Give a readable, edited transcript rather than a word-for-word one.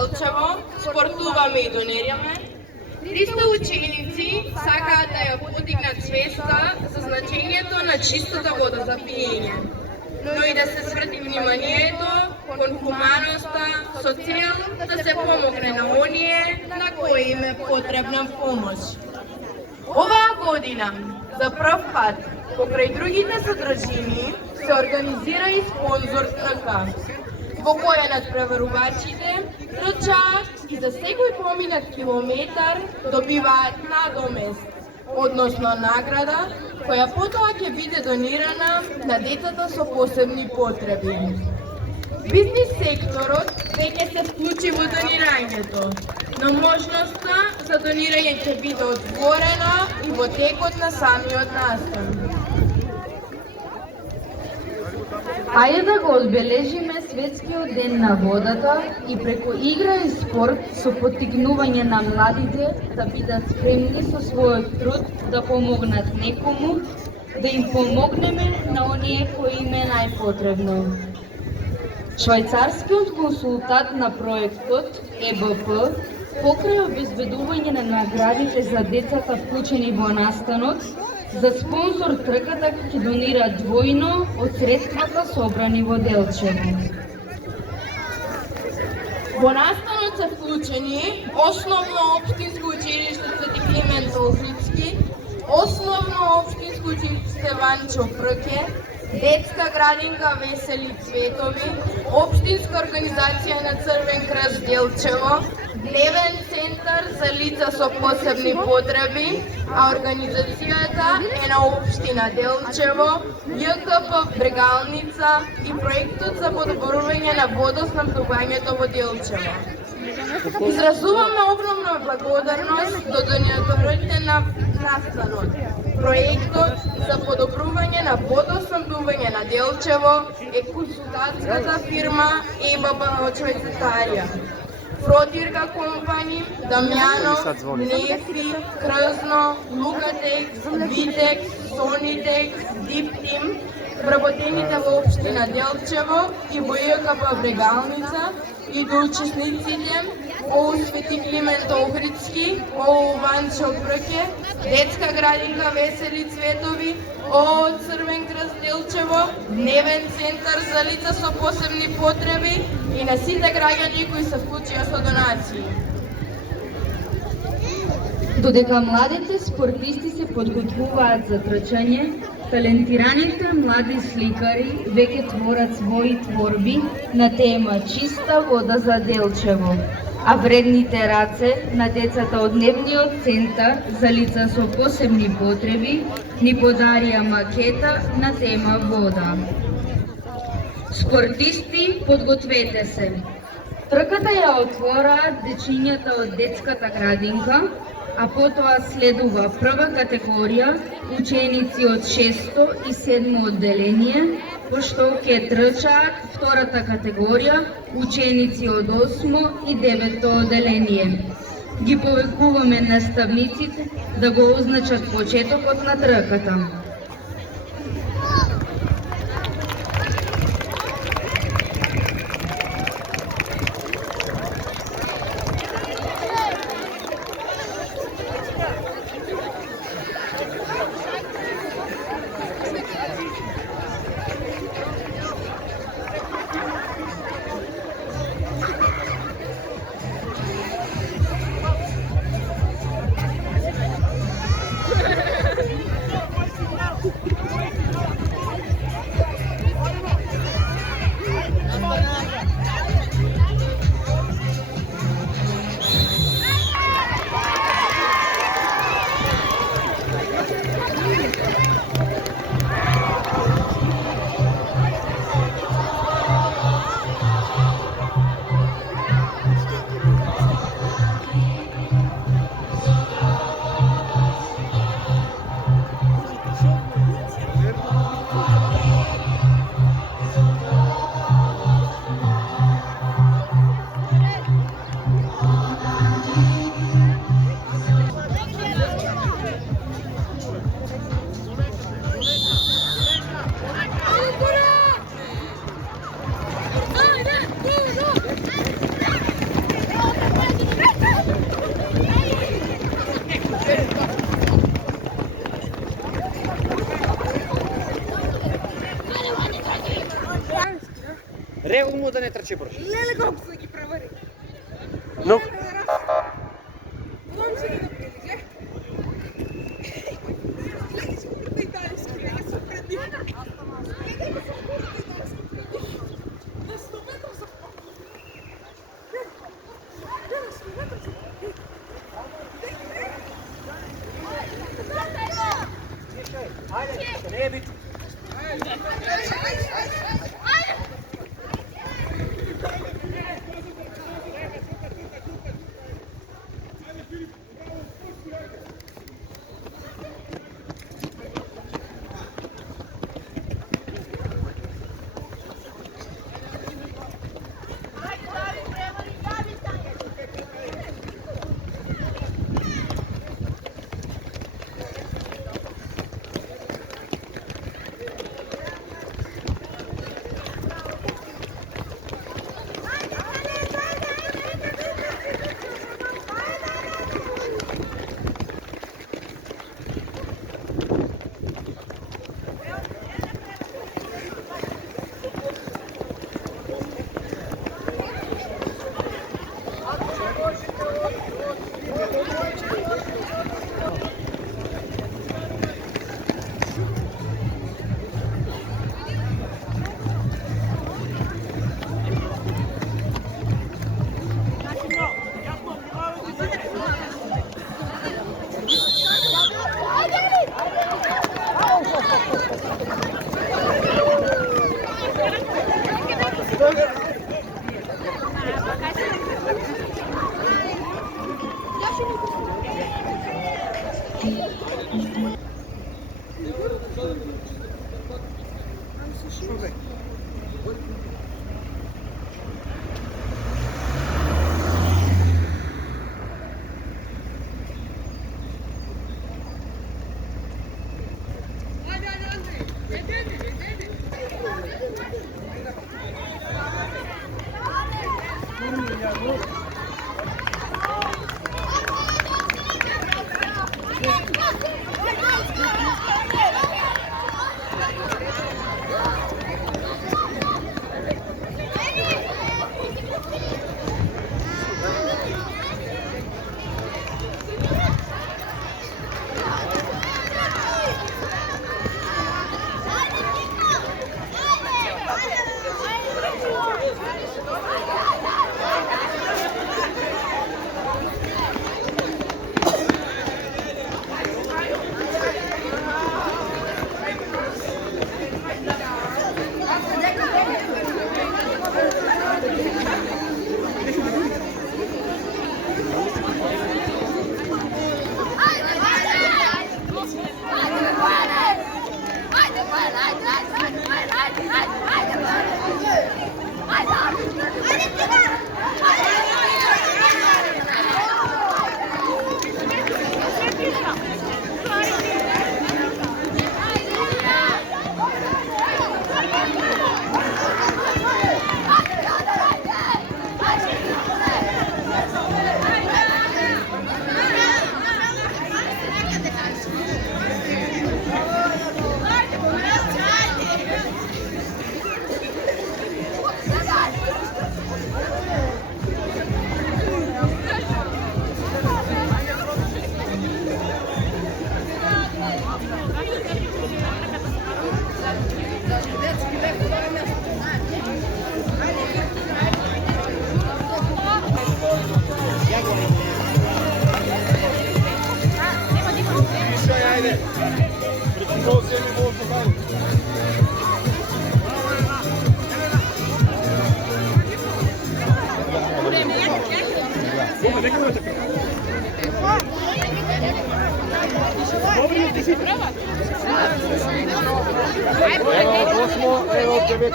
Делчево спортуваме и донираме. 300 ученици сакаат да ја подигнат свеста за значењето на чистата вода за пиење, но и да се сврти вниманието кон хуманоста со цел да се помогне на оние на кои им е потребна помош. Оваа година за прв пат покрај другите содржини се организира и спонзор трка, во која надпреварувачите трчаат и за секој поминат километар добиваат надомест, односно награда, која потоа ќе биде донирана на децата со посебни потреби. Бизнис секторот веќе се вклучи во донирањето, но можноста за донирање ќе биде отворена и во текот на самиот настан. Ајде да го одбележиме Светскиот ден на водата и преку игра и спорт со поттикнување на младите да бидат спремни со својот труд да помогнат некому, да им помогнеме на оние кои им е најпотребно. Швајцарскиот консултант на проектот ЕБП покрај обезбедување на наградите за децата вклучени во настанот, за спонзор трката ќе донира двојно од средствата собрани во Делчево. Во настанот се вклучени Основно општинско училиште Свети Климент Охридски, Основно општинско училиште Ванчо Прке, Детска градинка Весели Цветови, Општинска организација на Црвен крст Делчево, Глевен центар за лица со посебни потреби, а организацијата е на Општина Делчево, ЈКП Брегалница и проектот за подобрување на водоснабдувањето во Делчево. Изразуваме огромна благодарност до донаторите на настанот. Проектот за подобрување на водоснабдување на Делчево е консултантската фирма ЕБП од Швајцарија. Фротирка компани, Дамјанов, Нефи, Крзно, Лукатекс, Витекс, Сонитекс, Диптим, вработените во Општина Делчево и во ЈКП Брегалница и до учесниците ОУ Свети Климент Охридски, ОУ Ванчо Прке, Детска градинка Весели Цветови, ООО Црвен крст Делчево, Дневен центар за лица со посебни потреби и на сите граѓани кои се вклучија со донации. Додека младите спортисти се подготвуваат за трчање, талентираните млади сликари веќе творат своји творби на тема Чиста вода за Делчево, а вредните раце на децата од Дневниот центар за лица со посебни потреби ни подарија макета на тема вода. Спортисти, подгответе се! Трката ја отвораат дечињата од детската градинка, а потоа следува прва категорија, ученици од 6 и 7 одделение, пошто ќе трчаат втората категорија, ученици од 8 и 9 одделение. Ги повикуваме наставниците да го означат почетокот на трката. Реву му да не трчи брž. Леле колко са ги превари. Но Много ще ги направи, гледай. Гледай си пред италийски, гледай си пред них. Гледай си пред италийски пред них. На 100 метра са. Гледай, на 100 метра са. Ajde, ne je biti. Evo, 8, evo 9.